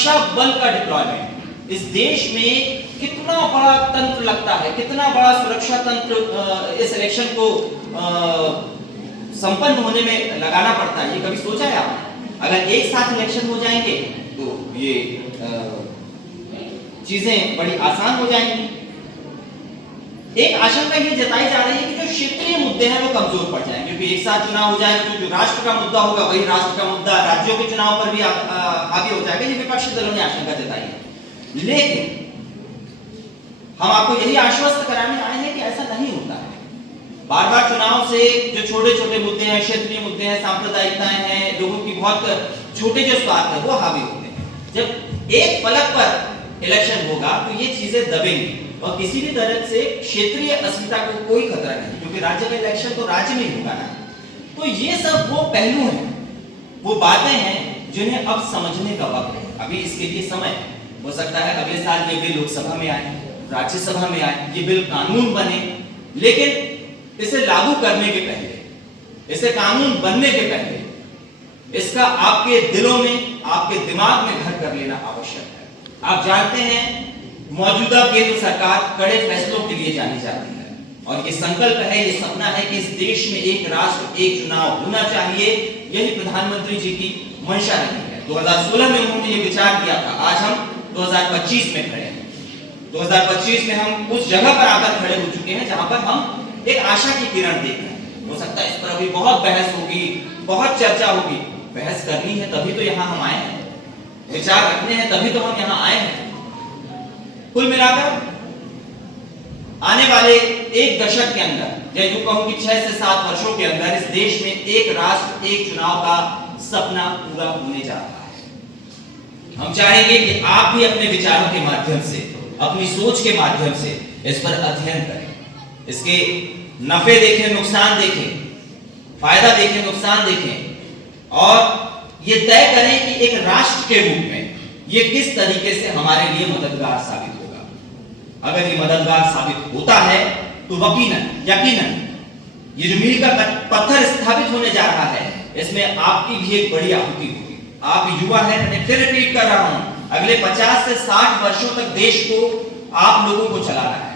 सुरक्षा बल का डिप्लॉयमेंट, इस देश में कितना बड़ा तंत्र लगता है, कितना बड़ा सुरक्षा तंत्र इस इलेक्शन को संपन्न होने में लगाना पड़ता है, ये कभी सोचा है आपने? अगर एक साथ इलेक्शन हो जाएंगे तो ये चीजें बड़ी आसान हो जाएंगी। एक आशंका ये जताई जा रही है कि जो क्षेत्रीय मुद्दे हैं वो कमजोर पड़ जाएंगे, क्योंकि एक साथ चुनाव हो जाएगा तो जो राष्ट्र का मुद्दा होगा वही राष्ट्र का मुद्दा राज्यों के चुनाव पर भी आगे हो जाएगा। ये विपक्षी दलों ने आशंका जताई है, लेकिन हम आपको यही आश्वस्त कराने आए हैं कि ऐसा नहीं होता है। बार बार चुनाव से जो छोटे छोटे मुद्दे हैं, क्षेत्रीय मुद्दे हैं, सांप्रदायिकताएं हैं, लोगों की बहुत छोटे जो स्वार्थ है वो हावी होते हैं। जब एक फलक पर इलेक्शन होगा तो ये चीजें दबेंगी और किसी भी तरह से क्षेत्रीय अस्मिता को कोई खतरा नहीं, क्योंकि राज्य का इलेक्शन तो राज्य में ही होगा ना। तो ये सब वो पहलू हैं, वो बातें हैं जिन्हें अब समझने का वक्त है। अभी इसके लिए समय हो सकता है अगले साल ये बिल लोकसभा में आए, राज्यसभा में आए, ये बिल कानून बने, लेकिन इसे लागू करने के पहले, इसे कानून बनने के पहले इसका आपके दिलों में, आपके दिमाग में घर कर लेना आवश्यक है। आप जानते हैं मौजूदा केंद्र सरकार कड़े फैसलों के लिए जानी जाती है और ये संकल्प है, ये सपना है कि इस देश में एक राष्ट्र एक चुनाव होना चाहिए। यही प्रधानमंत्री जी की मंशा रही है। 2016 में उन्होंने ये विचार किया था। आज हम 2025 में खड़े हैं। 2025 में हम उस जगह पर आकर खड़े हो चुके हैं जहां पर हम एक आशा की किरण देख रहे हैं। हो सकता है इस पर अभी बहुत बहस होगी, बहुत चर्चा होगी। बहस करनी है तभी तो यहां हम आए हैं, विचार रखने हैं तभी तो हम यहां आए हैं। कुल मिलाकर आने वाले एक दशक के अंदर, या यूं कहूं कि 6 से 7 वर्षों के अंदर इस देश में एक राष्ट्र एक चुनाव का सपना पूरा होने जा रहा है। हम चाहेंगे कि आप भी अपने विचारों के माध्यम से, अपनी सोच के माध्यम से इस पर अध्ययन करें, इसके नफे देखें, नुकसान देखें, फायदा देखें, नुकसान देखें और ये तय करें कि एक राष्ट्र के रूप में ये किस तरीके से हमारे लिए मददगार साबित होगा। अगर ये मददगार साबित होता है तो यकीनन ये जो मील का पत्थर स्थापित होने जा रहा है, इसमें आपकी भी एक बड़ी आहुति होगी। आप युवा हैं, मैं फिर रिपीट कर रहा हूं, अगले 50 से 60 वर्षों तक देश को आप लोगों को चलाना है।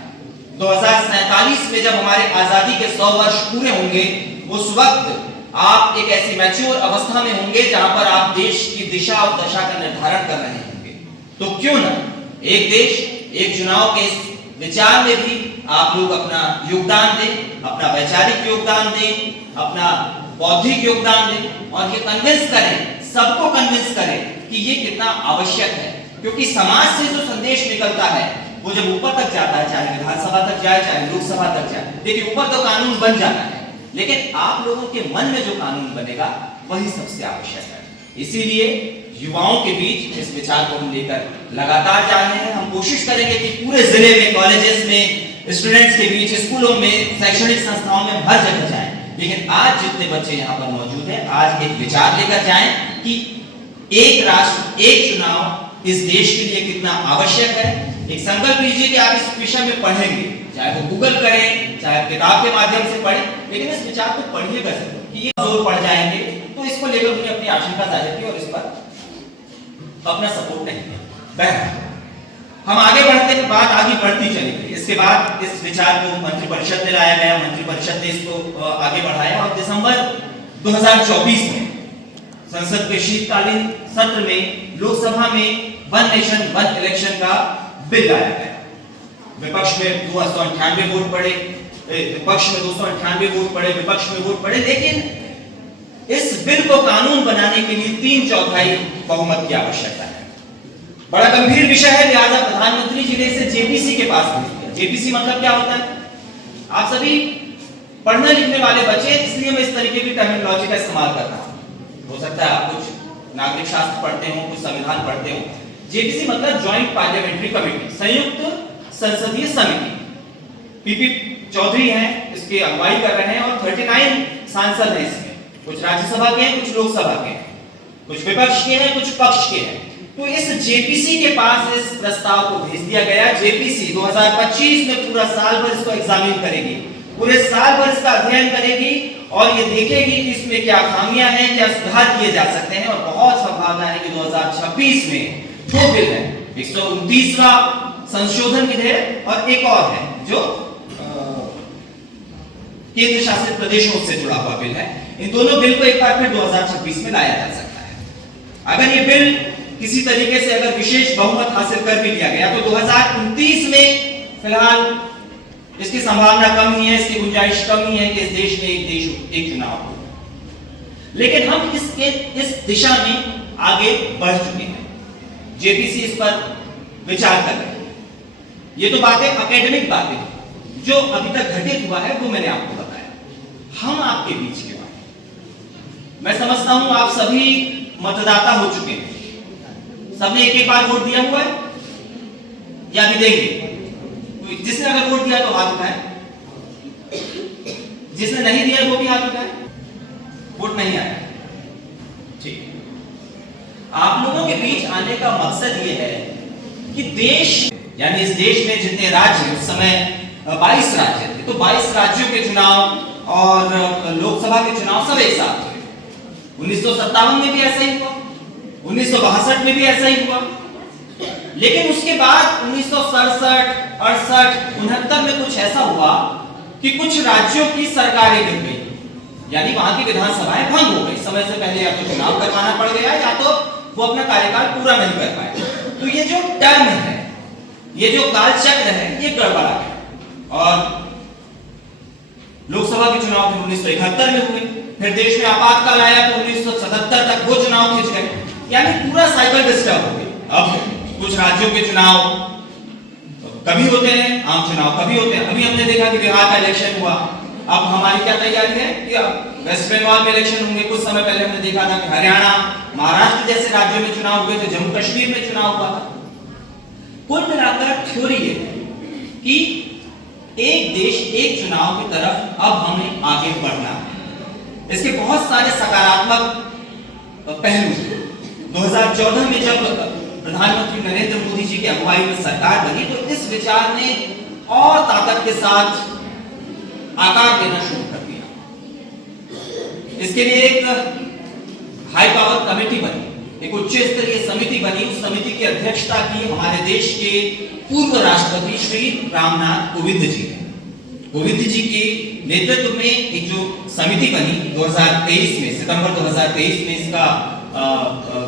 2047 में जब हमारे आजादी के 100 वर्ष पूरे होंगे, उस वक्त आप एक ऐसी मैच्योर अवस्था में होंगे जहां पर आप देश की दिशा और दशा का निर्धारण कर रहे होंगे। तो क्यों ना एक देश एक चुनाव के विचार में भी आप लोग अपना योगदान दें, अपना वैचारिक योगदान दें, अपना बौद्धिक योगदान दें और ये कन्विंस करें, सबको कन्विंस करें कि ये कितना आवश्यक है। क्योंकि समाज से जो संदेश निकलता है वो जब ऊपर तक जाता है, चाहे विधानसभा तक जाए, चाहे लोकसभा तक जाए, देखिए ऊपर तो कानून बन जाता है, लेकिन आप लोगों के मन में जो कानून बनेगा वही सबसे आवश्यक है। इसीलिए युवाओं के बीच इस विचार को हम लेकर लगातार जा रहे हैं। हम कोशिश करेंगे कि पूरे जिले में, कॉलेजेस में, स्टूडेंट्स के बीच, स्कूलों में, शैक्षणिक संस्थाओं में हर जगह जाएं। लेकिन आज जितने बच्चे यहाँ पर मौजूद हैं, आज एक विचार लेकर जाएं कि एक राष्ट्र एक चुनाव इस देश के लिए कितना आवश्यक है। एक संकल्प लीजिए कि आप इस विषय में पढ़ेंगे, चाहे वो गूगल करें, चाहे किताब के माध्यम से पढ़ें, लेकिन इस विचार को पढ़िएगा जरूर कि ये जोर पड़ जाएंगे। तो इसको लेकर उन्होंने अपनी आशंका जाहिर की और इस पर अपना सपोर्ट नहीं किया। हम आगे बढ़ते हैं, बात आगे बढ़ती चली गई। इसके बाद इस विचार को मंत्रिपरिषद में लाया गया, मंत्रिपरिषद ने इसको आगे बढ़ाया और दिसंबर 2024 में संसद के शीतकालीन सत्र में लोकसभा में वन नेशन वन इलेक्शन का बिल लाया गया। विपक्ष में 298 वोट पड़े, विपक्ष में 298 वोट पड़े, विपक्ष में वोट पड़े, लेकिन इस बिल को कानून बनाने के लिए 3/4 बहुमत की आवश्यकता है। बड़ा गंभीर विषय है, लिहाजा प्रधानमंत्री जी ने इसे जेपीसी के पास भेज दिया। जेपीसी मतलब क्या होता है? आप सभी पढ़ने लिखने वाले बच्चे, इसलिए मैं इस तरीके की टर्मिनोलॉजी का इस्तेमाल कर रहा हूं। हो सकता है आप कुछ नागरिक शास्त्र पढ़ते हो, कुछ संविधान पढ़ते हो। जेपीसी मतलब ज्वाइंट पार्लियामेंट्री कमेटी, संयुक्त संसदीय समिति। पीपी चौधरी हैं, इसकी अगुवाई कर रहे हैं और 39 सांसद हैं इसमें। कुछ राज्यसभा के हैं, कुछ लोकसभा के हैं, कुछ विपक्ष के हैं, कुछ पक्ष के हैं। तो इस जेपीसी के पास इस प्रस्ताव को भेज दिया गया। जेपीसी 2025 में पूरा साल भर इसको एग्जामिन करेगी, पूरे साल भर इसका अध्ययन करेगी और ये देखेगी कि इसमें क्या खामियां हैं, क्या सुधार किए जा सकते हैं और बहुत संभावना है कि 2026 में दो बिल है, 129वां संशोधन विधेयक और एक और है जो केंद्र शासित प्रदेशों से जुड़ा हुआ बिल है। इन दोनों बिल को एक बार फिर 2026 में लाया जा सकता है। अगर ये बिल किसी तरीके से अगर विशेष बहुमत हासिल कर भी लिया गया तो 2029 में फिलहाल इसकी संभावना कम ही है, इसकी गुंजाइश कम ही है कि इस देश में एक चुनाव हो। लेकिन हम इस दिशा में आगे बढ़ चुके हैं। जेपीसी इस पर विचार कर रहे हैं। ये तो बातें एकेडमिक बातें, जो अभी तक घटित हुआ है वो मैंने आपको बताया। हम आपके बीच के बारे, मैं समझता हूं आप सभी मतदाता हो चुके हैं। सबने एक बार वोट दिया हुआ है या भी देंगे? जिसने अगर वोट दिया तो हाथ उठाए, जिसने नहीं दिया वो भी हाथ उठाए। वोट नहीं आया, ठीक। आप लोगों के बीच आने का मकसद ये है कि देश, यानी इस देश में जितने राज्य, उस समय 22 राज्य थे, तो 22 राज्यों के चुनाव और लोकसभा के चुनाव सब एक साथ हुए। 1957 में भी ऐसा ही हुआ, 1962 में भी ऐसा ही हुआ। लेकिन उसके बाद 1967, 68, 69 में कुछ ऐसा हुआ कि कुछ राज्यों की सरकारें गिर गई, यानी वहां की विधानसभाएं भंग हो गई। समय से पहले या तो चुनाव करवाना पड़ गया या तो वो अपना कार्यकाल पूरा नहीं कर पाए। तो ये जो टर्म है, ये जो कालचक्र है, ये गड़बड़ा गया। और लोकसभा के चुनाव फिर 1971 में हुए, फिर देश में आपातकाल आया तो 1977 तक वो चुनाव खिंच गए, यानी पूरा साइकिल डिस्टर्ब हो गया। अब कुछ राज्यों के चुनाव कभी होते हैं, आम चुनाव कभी होते हैं। अभी हमने देखा कि बिहार का इलेक्शन हुआ। अब हमारी क्या तैयारी है कि अब वेस्ट बंगाल में इलेक्शन होंगे। कुछ समय पहले हमने देखा था कि हरियाणा, महाराष्ट्र जैसे राज्यों में चुनाव हुए थे, जम्मू कश्मीर में चुनाव हुआ था। कुल मिलाकर थ्योरी ये है कि एक देश एक चुनाव की तरफ अब हमें आगे बढ़ना है। इसके बहुत सारे सकारात्मक पहलू थे। 2014 में जब प्रधानमंत्री नरेंद्र मोदी जी की अगुवाई में सरकार बनी तो इस विचार ने और ताकत के साथ आकार लेना शुरू कर दिया। इसके लिए एक हाई पावर कमेटी बनी, एक उच्च स्तरीय समिति बनी। उस समिति की अध्यक्षता की हमारे देश के पूर्व राष्ट्रपति श्री रामनाथ कोविंद जी ने। कोविंद जी के नेतृत्व में एक जो समिति बनी 2023 में, सितंबर 2023 में इसका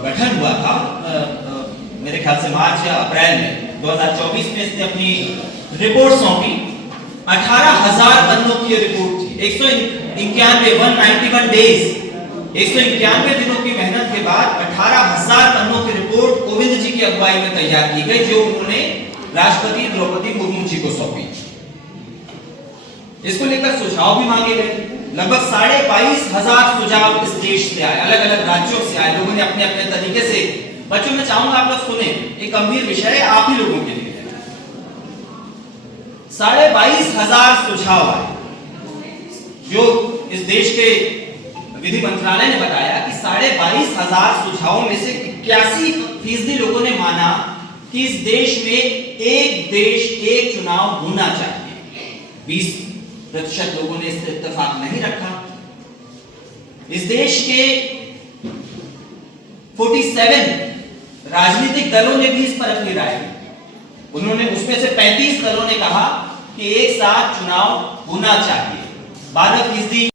गठन हुआ था। मेरे ख्याल से मार्च या अप्रैल में 2024 में इसने अपनी रिपोर्ट सौंपी। 18,000 पन्नों की रिपोर्ट थी। 191 डेज, 191 दिनों की मेहनत के बाद 18,000 पन्नों की रिपोर्ट कोविंद जी की अगुवाई में तैयार की गई, जो उन्होंने राष्ट्रपति द्रौपदी मुर्मू जी को सौंपी। इसको लेकर सुझाव भी मांगे गए। लगभग 22,500 सुझाव इस देश से आए, अलग अलग राज्यों से आए। लोगों ने अपने अपने तरीके से, बच्चों मैं चाहूंगा आप लोग सुने, एक गंभीर विषय है आप ही लोगों के लिए। 22,500 सुझाव आए, जो इस देश के विधि मंत्रालय ने बताया कि 22,500 सुझावों में से 81% लोगों ने माना कि इस देश में एक देश एक चुनाव होना चाहिए। 20% लोगों ने इससे इत्तेफाक नहीं रखा। इस देश के 47 राजनीतिक दलों ने भी इस पर अपनी राय दी। उन्होंने, उसमें से 35 दलों ने कहा कि एक साथ चुनाव होना चाहिए। 12%